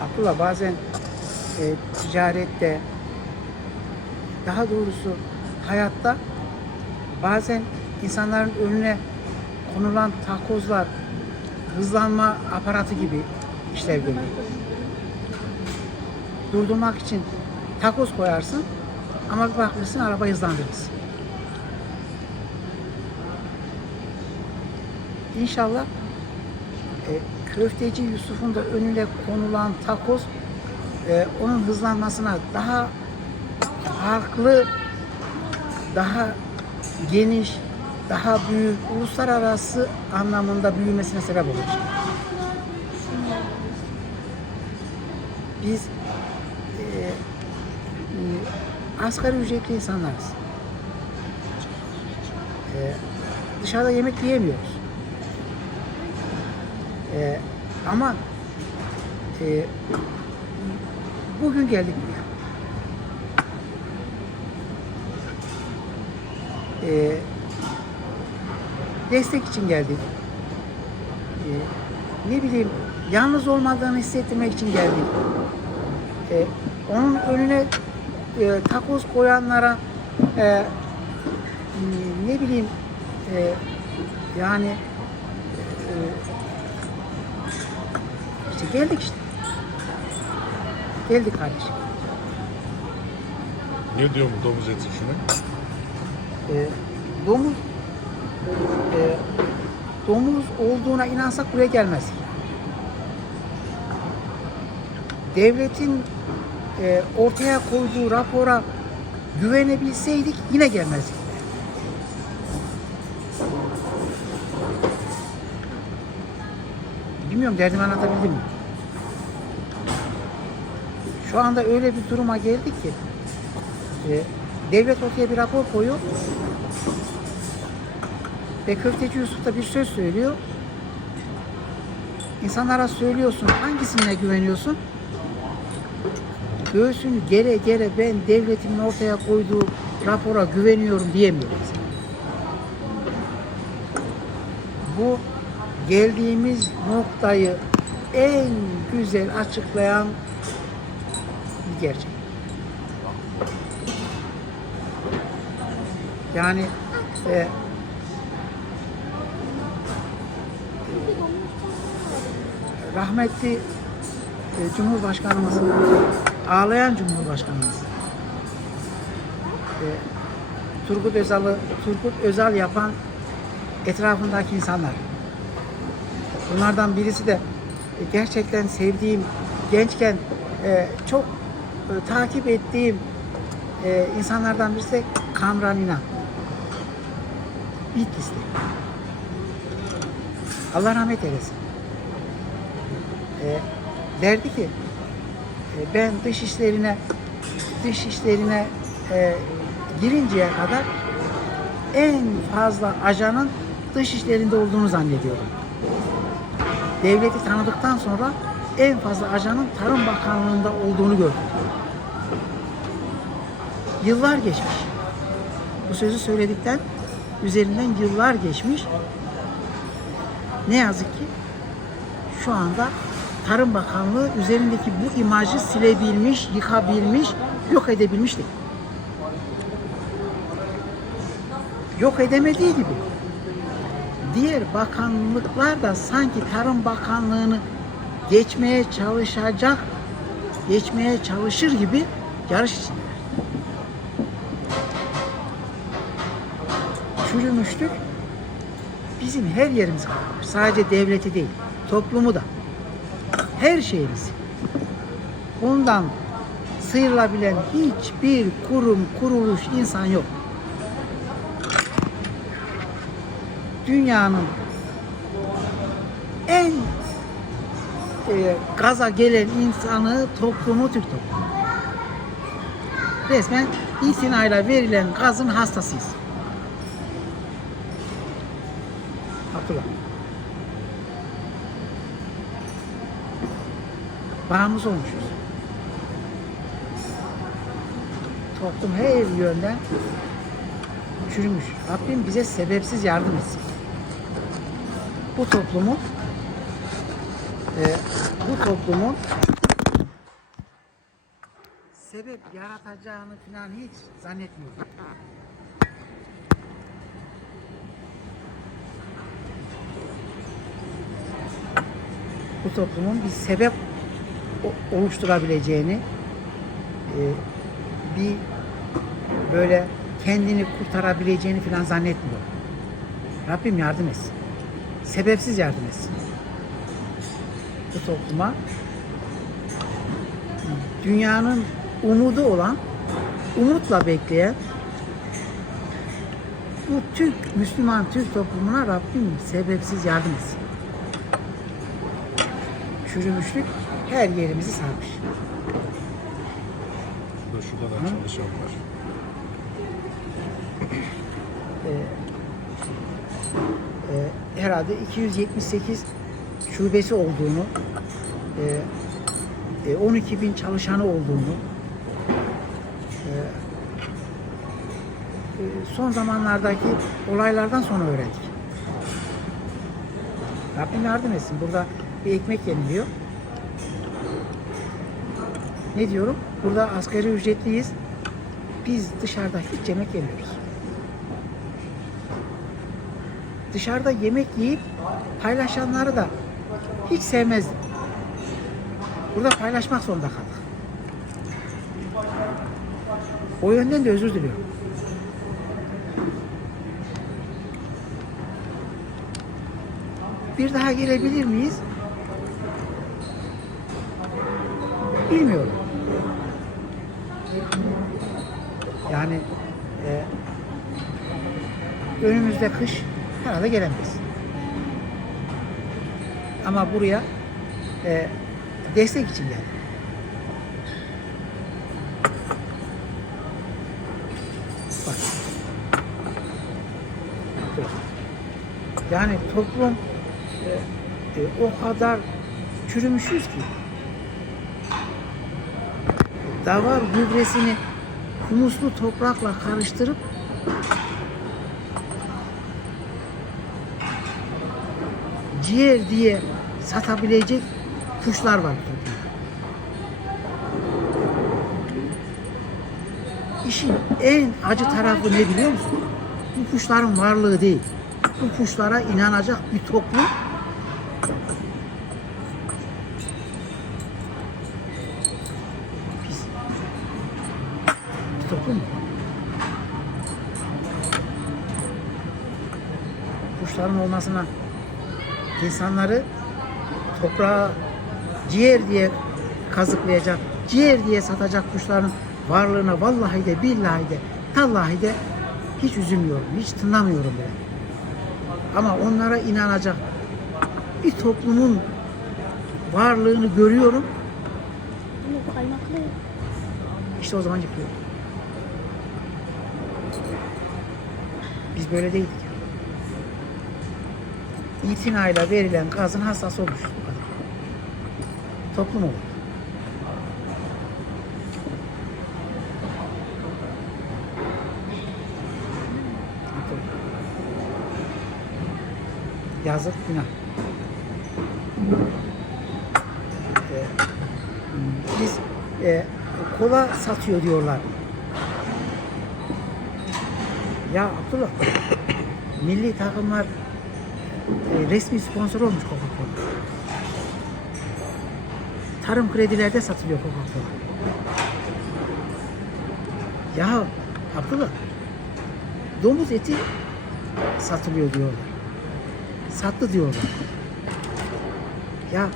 Abdullah bazen e, ticarette daha doğrusu hayatta bazen insanların önüne konulan takozlar hızlanma aparatı gibi işlev görüyor. Durdurmak için takoz koyarsın ama bir bakmışsın araba hızlandırırsın. İnşallah e, köfteci Yusuf'un da önüne konulan takoz e, onun hızlanmasına daha farklı, daha geniş, daha büyük, uluslararası anlamında büyümesine sebep olacak. Biz e, e, asgari ücretli insanlarız. E, dışarıda yemek yiyemiyoruz. E, ama e, bugün geldik buraya. E, destek için geldik. E, ne bileyim yalnız olmadığını hissettirmek için geldik. E, onun önüne e, takoz koyanlara e, ne bileyim e, yani e, işte geldik işte. Geldik kardeşim. Ne diyor bu domuz eti şuna? E, domuz e, domuz olduğuna inansak buraya gelmezdik. Devletin e, ortaya koyduğu rapora güvenebilseydik yine gelmezdik. Bilmiyorum derdimi anlatabildim mi? Şu anda öyle bir duruma geldik ki e, devlet ortaya bir rapor koyuyor ve köfteci Yusuf da bir söz söylüyor. İnsanlara söylüyorsun hangisine güveniyorsun? Göğsünü gere gere ben devletimin ortaya koyduğu rapora güveniyorum diyemiyor. Bu geldiğimiz noktayı en güzel açıklayan bir gerçek. Yani e, rahmetli e, Cumhurbaşkanımız, ağlayan Cumhurbaşkanımız e, Turgut Özal'ı Turgut Özal yapan etrafındaki insanlar. Bunlardan birisi de e, gerçekten sevdiğim, gençken e, çok e, takip ettiğim insanlardan birisi de Kamran İnan. Bitlis'te. Allah rahmet eylesin. Derdi ki ben dış işlerine dış işlerine e, girinceye kadar en fazla ajanın dış işlerinde olduğunu zannediyorum. Devleti tanıdıktan sonra en fazla ajanın Tarım Bakanlığı'nda olduğunu gördüm. Yıllar geçmiş. Bu sözü söyledikten üzerinden yıllar geçmiş. Ne yazık ki şu anda Tarım Bakanlığı üzerindeki bu imajı silebilmiş, yıkabilmiş, yok edebilmiş değil. Yok edemediği gibi diğer bakanlıklar da sanki Tarım Bakanlığı'nı geçmeye çalışacak, geçmeye çalışır gibi yarış içindeler. Çürümüşlük bizim her yerimiz kalmış. Sadece devleti değil, toplumu da. Her şeyimiz. Bundan sıyrılabilen hiçbir kurum, kuruluş, insan yok. Dünyanın en e, gaza gelen insanı, toplumu Türk toplumu. Resmen itinayla verilen gazın hastasıyız. Abdullah. Bağımız olmuşuz. Toplum her yönden çürümüş. Rabbim bize sebepsiz yardım etsin. Bu toplumun e, bu toplumun sebep yaratacağını falan hiç zannetmiyorum. Bu toplumun bir sebep oluşturabileceğini e, bir böyle kendini kurtarabileceğini falan zannetmiyorum. Rabbim yardım etsin. Sebepsiz yardım etsin. Bu topluma dünyanın umudu olan, umutla bekleyen bu Türk, Müslüman Türk toplumuna Rabbim sebepsiz yardım etsin. Çürümüşlük her yerimizi sarmış. Şurada, şurada da çalışan var. E, herhalde 278 şubesi olduğunu, e, e, 12 bin çalışanı olduğunu, e, e, son zamanlardaki olaylardan sonra öğrendik. Rabbim yardım etsin. Burada bir ekmek yeniliyor. Ne diyorum? Burada asgari ücretliyiz. Biz dışarıda hiç yemek yemiyoruz dışarıda yemek yiyip paylaşanları da hiç sevmezdim. Burada paylaşmak zorunda kaldık. O yönden de özür diliyorum. Bir daha gelebilir miyiz? Bilmiyorum. Yani e, önümüzde kış herhalde gelemeyiz. Ama buraya e, destek için geldim. Yani toplum e, e, o kadar çürümüşüz ki davar gübresini humuslu toprakla karıştırıp ciğer diye satabilecek kuşlar var toplumda. İşin en acı tarafı ne biliyor musun? Bu kuşların varlığı değil. Bu kuşlara inanacak bir toplum toplum? Kuşların olmasına insanları toprağa ciğer diye kazıklayacak, ciğer diye satacak kuşların varlığına vallahi de billahi de tallahi de hiç üzülmüyorum, hiç tınlamıyorum bile. Ama onlara inanacak bir toplumun varlığını görüyorum, Bunu kaymaklı. işte o zaman yıkıyorum. Biz böyle değildik. İtinayla verilen gazın hassas olmuş. Bu. Toplum olur. Yazık günah. Ee, biz e, kola satıyor diyorlar. Ya Abdullah milli takımlar e, resmi sponsor olmuş Coca-Cola. Tarım kredilerde satılıyor Coca-Cola. Ya Abdullah domuz eti satılıyor diyorlar. Sattı diyorlar. Ya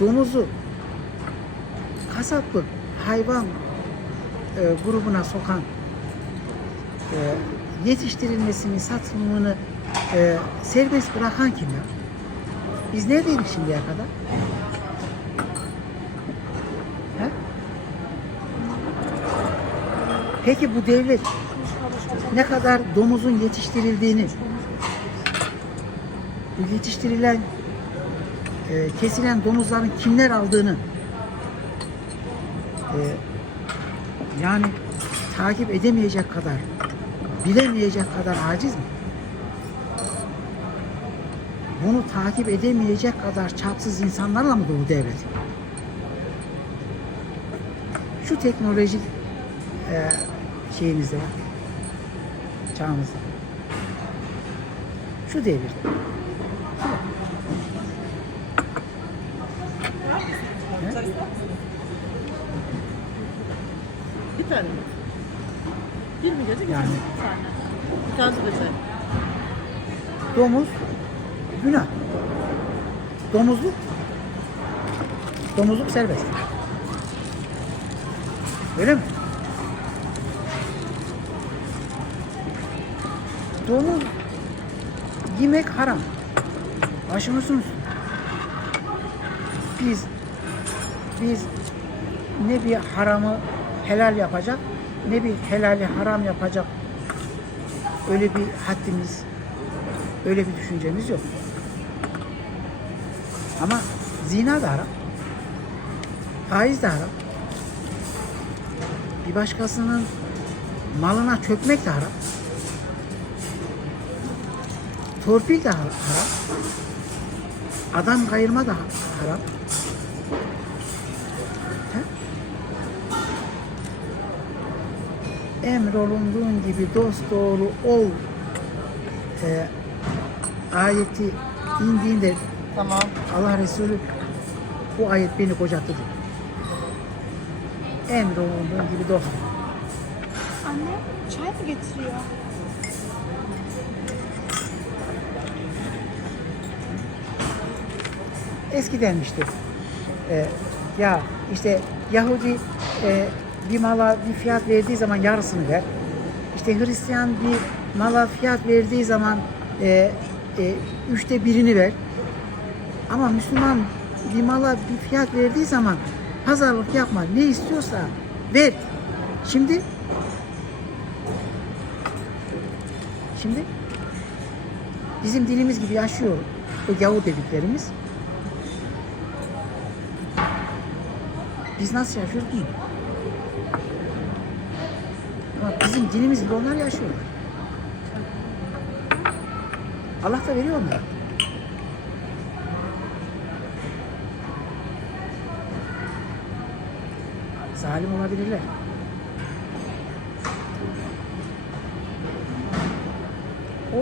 domuzu kasaplık hayvan e, grubuna sokan e, yetiştirilmesini, satımını e, serbest bırakan kim ya? Biz neredeydik şimdiye kadar? He? Peki bu devlet ne kadar domuzun yetiştirildiğini, bu yetiştirilen, e, kesilen domuzların kimler aldığını e, yani takip edemeyecek kadar, bilemeyecek kadar aciz mi? Bunu takip edemeyecek kadar çapsız insanlarla mı dolu devlet? Şu teknolojik e, şeyimizde, çağımızda, şu devirde. Bir tane mi? Bir mi gelecek? Yani. Bir tane. Bir çay. Domuz günah. Domuzluk domuzluk serbest. Öyle mi? Domuz yemek haram. Başımızsınız. Biz biz ne bir haramı helal yapacak ne bir helali haram yapacak öyle bir haddimiz Öyle bir düşüncemiz yok. Ama zina da haram. Faiz de haram. Bir başkasının malına çökmek de haram. Torpil de har- haram. Adam kayırma da haram. Emrolunduğun gibi dost doğru ol e, ayeti indiğinde Tamam. Allah Resulü bu ayet beni kocattı diyor. Emrolunduğun gibi dost. Anne çay mı getiriyor? Eskidenmişti. Ee, ya işte Yahudi e, bir mala bir fiyat verdiği zaman yarısını ver. İşte Hristiyan bir mala fiyat verdiği zaman e, e, üçte birini ver. Ama Müslüman bir mala bir fiyat verdiği zaman pazarlık yapma. Ne istiyorsa ver. Şimdi şimdi bizim dilimiz gibi yaşıyor o gavur dediklerimiz. Biz nasıl yaşıyoruz bilmiyorum. Ama bizim dilimiz gibi onlar yaşıyorlar. Allah da veriyor onlara. Zalim olabilirler. O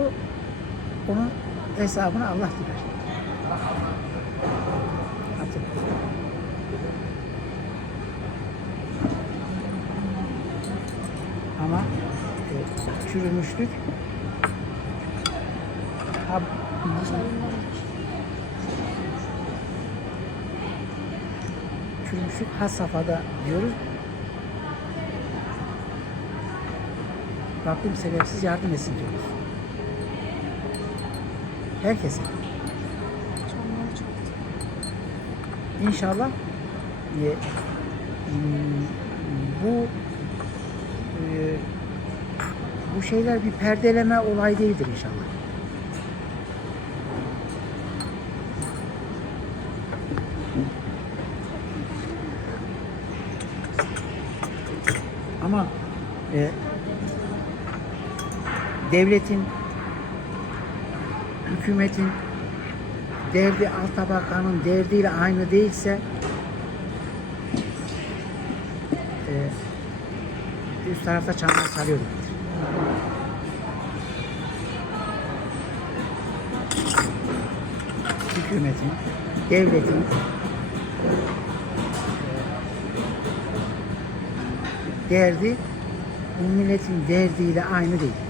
onun hesabını Allah diler. Ama e, çürümüşlük ha, çürümüşlük has safhada diyoruz. Rabbim sebepsiz yardım etsin diyoruz. Herkese. İnşallah e, bu e, bu şeyler bir perdeleme olay değildir inşallah. Ama e, devletin, hükümetin derdi alt tabakanın derdiyle aynı değilse e, üst tarafta çanlar çalıyor. Hükümetin, devletin derdi bu milletin derdiyle aynı değil.